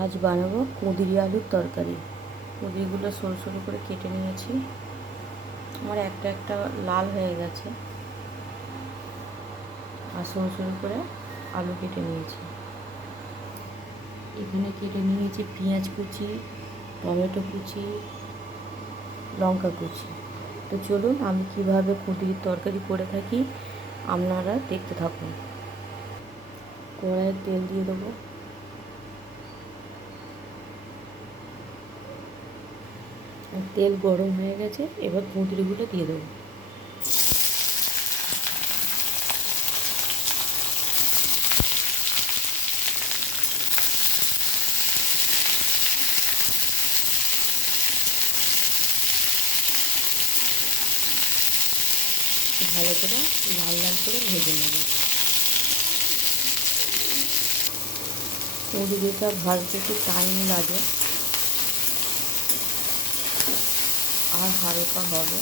আজ বানাবো কুঁদরি আলুর তরকারি। কুঁদরিগুলো সরু সরু করে কেটে নিয়েছি। আমার একটা একটা লাল হয়ে গেছে। আর সরু সরু করে আলু কেটে নিয়েছি। এখানে কেটে নিয়েছি পেঁয়াজ কুচি, টমেটো কুচি, লঙ্কা কুচি। তো চলুন আমি কিভাবে কুঁদরির তরকারি করে থাকি আপনারা দেখতে থাকুন। কড়াইয়ে তেল দিয়ে দেবো। তেল গরম হয়ে গেছে, এবার কুঁদরিগুলো দিয়ে দেবো। ভালো করে লাল লাল করে ভেজে নেব। কুঁদরিটা ভাজতে একটু টাইম লাগে, আর হালকা হবে।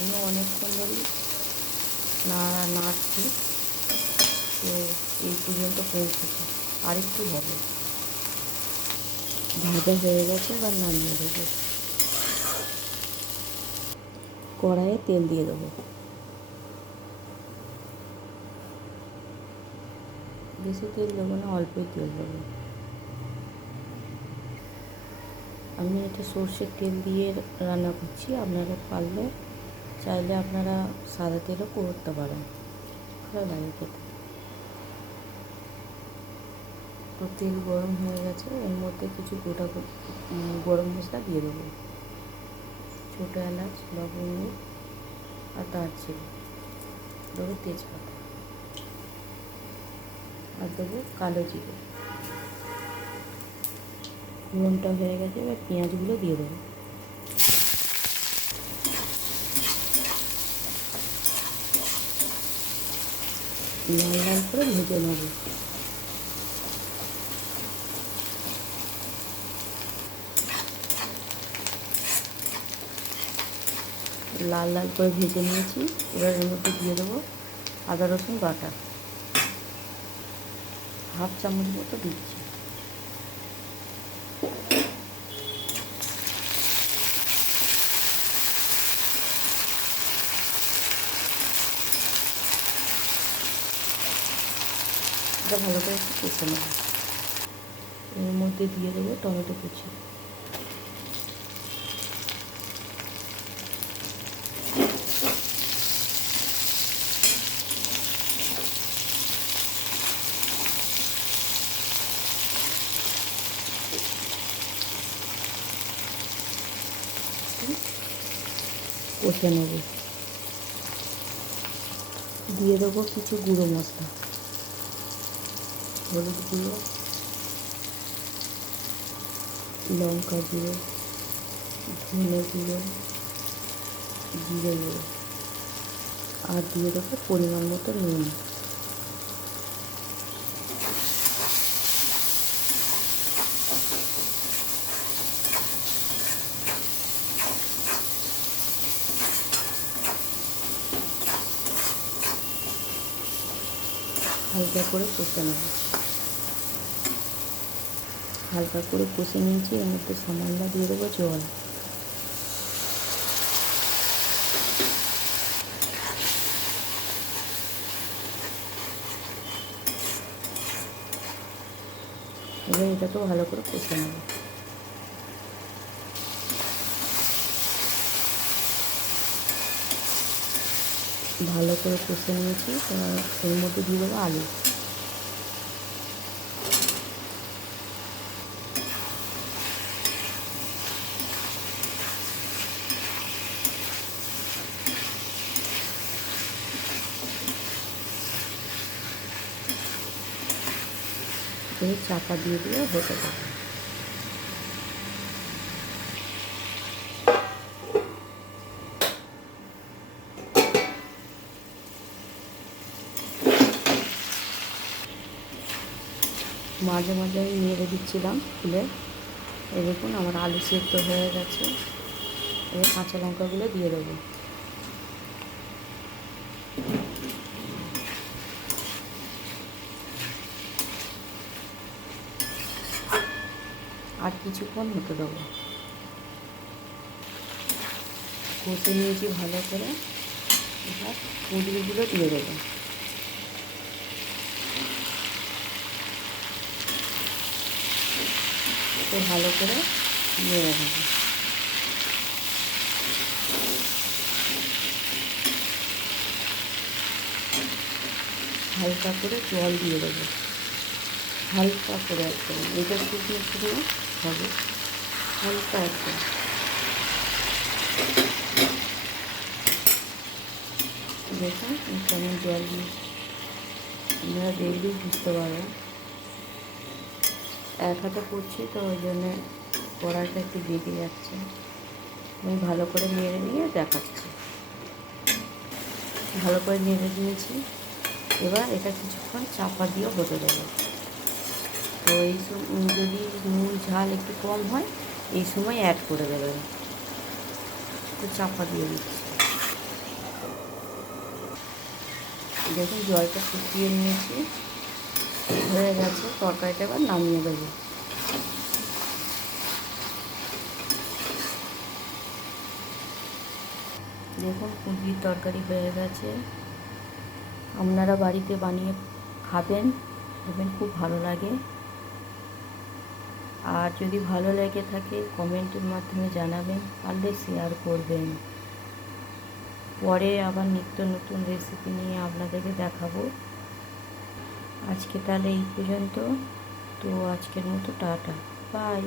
আমি অনেকক্ষণ ধরেই নাড়ছি, তো এই পর্যন্ত পৌঁছেছে, আর একটু হবে। ভাজা হয়ে গেছে, এবার নামিয়ে দেবো। কড়াইয়ে তেল দিয়ে দেবো। বেশি তেল দেবো না, অল্পই তেল দেবো। আমি এটা সর্ষের তেল দিয়ে রান্না করছি, আপনারা পারলে চাইলে আপনারা সাদা তেলও করতে পারেন, ভালো লাগে খেতে। তো তেল গরম হয়ে গেছে, এর মধ্যে কিছু গোটা গরম মশলা দিয়ে দেবো। ছোটো এলাচ, লবঙ্গ আর দারচিনি, দেবো তেজপাতা, আর দেবো কালো জিরে। ফোড়নটা হয়ে গেছে, এবার পেঁয়াজগুলো দিয়ে দেবো। লাল লাল করে ভেজে নেব। লাল লাল করে ভেজে নিয়েছি, এবার এর মধ্যে দিয়ে দেবো আদা রসুন বাটা, হাফ চামচ মতো দিচ্ছি। এটা ভালো করে একটু কষে নেব। এর মধ্যে দিয়ে দেবো টমেটো কুচি। কষে নেব। দিয়ে দেবো কিছু গুঁড়ো মশলা, হলুদ গুঁড়ো, লঙ্কা গুঁড়ো, ধনে গুঁড়ো, জিরে গুঁড়ো, আর দিয়ে দেবো পরিমাণ মতো নুন। হালকা করে কষে নেব। হালকা করে কষে নিয়েছি, এর মধ্যে সামান্য দিয়ে দেবো জল। এবার এটাকেও ভালো করে কষে নেব। ভালো করে কষে নিয়েছি, এর মধ্যে দিয়ে দেবো আলু। এই চাপা দিয়ে হতে দেবো। মাঝে মাঝে আমি নেড়ে দিচ্ছিলাম খুলে। এই দেখুন আমার আলু সেদ্ধ হয়ে গেছে। এবার কাঁচা লঙ্কাগুলো দিয়ে দেবো। আর কিছুক্ষণ হতে দেবো। কষে নিয়েছি ভালো করে, এবার কুঁদরিগুলো দিয়ে দেবো। তো ভালো করে নেড়ে দেবো। হালকা করে জল দিয়ে দেবো, হালকা করে একদম, এটা শুকনো শুকনো হবে, হালকা একদম। দেখুন কেমন জল দিয়ে, আপনারা দেখলেই বুঝতে পারবেন। এক হাতে করছি তো ওই জন্যে কড়াইটা একটু বেঁকে যাচ্ছে। আমি ভালো করে নেড়ে নিয়ে দেখাচ্ছি। ভালো করে নেড়ে দিয়েছি, এবার এটা কিছুক্ষণ চাপা দিয়ে হতে দেবো। তো এই যদি নুন ঝাল একটু কম হয় এই সময় অ্যাড করে দেবেন। তো চাপা দিয়ে দিচ্ছি। দেখুন জলটা ফুটিয়ে নিয়েছি, হয়ে গেছে। তরকারিটা এবার নামিয়ে দেবো। দেখুন কুঁদরির তরকারি হয়ে গেছে। আপনারা বাড়িতে বানিয়ে খাবেন, দেখবেন খুব ভালো লাগে। আর যদি ভালো লেগে থাকে কমেন্টের মাধ্যমে জানাবেন, পারলে শেয়ার করবেন। পরে আবার নিত্য নতুন রেসিপি নিয়ে আপনাদেরকে দেখাবো। আজকে তাহলে এই পর্যন্ত। তো আজকের মতো টাটা, বাই।